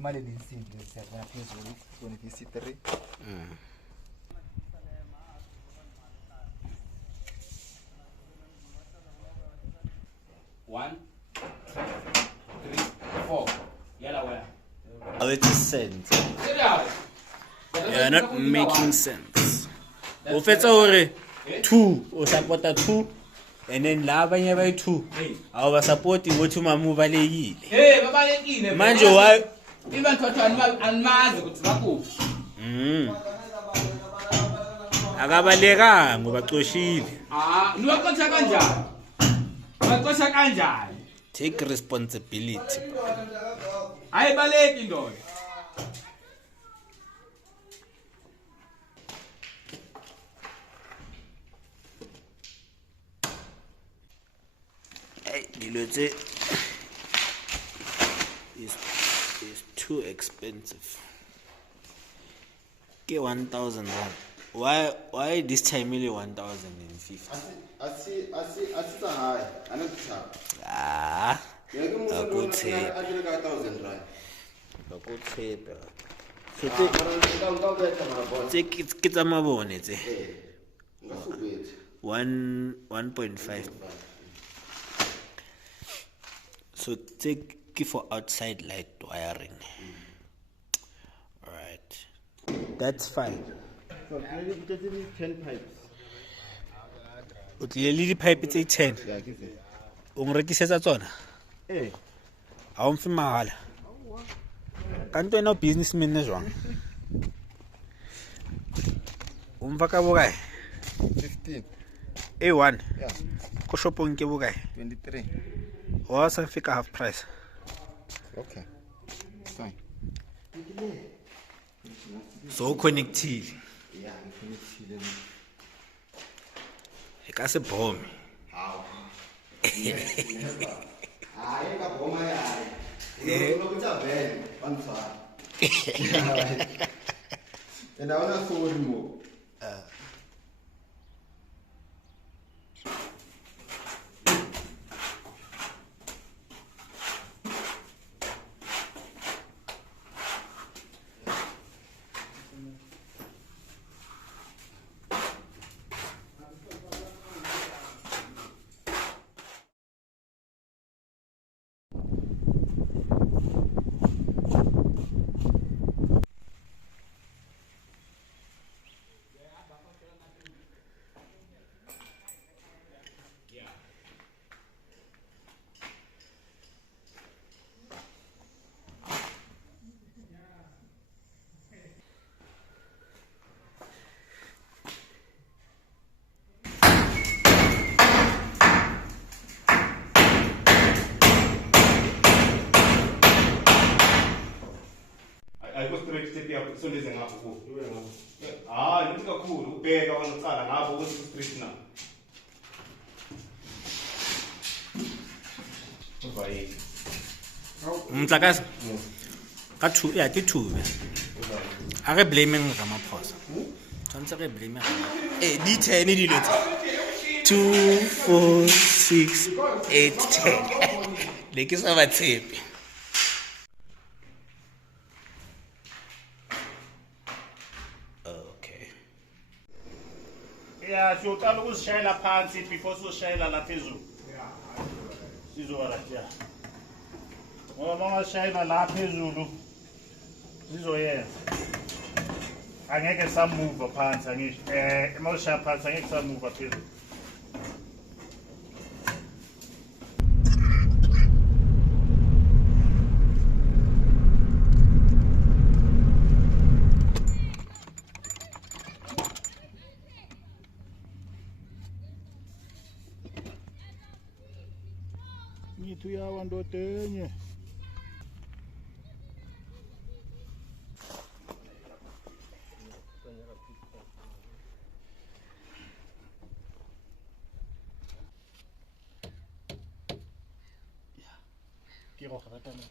imali lensimbi siyabona phezulu kune VC3. 1, 2, 3, 4. Yellow where? Oh, it's a sense. You're not making sense. If it's already 2, or support a 2, and then lava by 2. Our supporting what to move a lady. Hey, Baba, Mind you, why? Even to and Maz, Agabalega, Mubakoshi. No contact. Take responsibility. I believe in dog. Hey, Dilote is too expensive. Get 1,000 rand. Why this time only 1,050? I see high. I know to chop. Ah, I good a good tape. I did 1,000 right. A good tape. So take a mabone, it's 1.5. So take for outside light wiring. Alright. That's fine. So clearly it is 10 pipes. Clearly the pipe is 10. Yeah, give it. Ungrekisetsa tsona? Eh. Ha o mfe mahala. Kanto ena businessman ne jwang? O mfa ka bokae? 15. A1. Yeah. Ko shopong ke bokae? 23. Wa sa fika half price. Okay. Fine. So connected. Yeah, connected. E ka se bomb. How? Ah, eka boma ya. Unokuta ben, bantwa. And I wanna forward more. ayikho straight step yakho kusondeze ngapho kuwo hayi nithi kakhulu ubheka wanocala ngapho ukuthi straight na vai Mtlakase. Ka 2 ya ke 2. A re blaming Ramaphosa. Tshwantse re blame di 10 di lotse. 2 4 6 8 10. Le ke sa ba tshepe. ya siyoqala ukuzishayela phansi before sizoshayela la phezulu sizoba ya ngoba mangashayela la phezulu sizoyenza angeke samuva phansi angisho mawushaya phansi angeke samuva phezulu Ngithi uyawa ndoda enye Ke go rata nna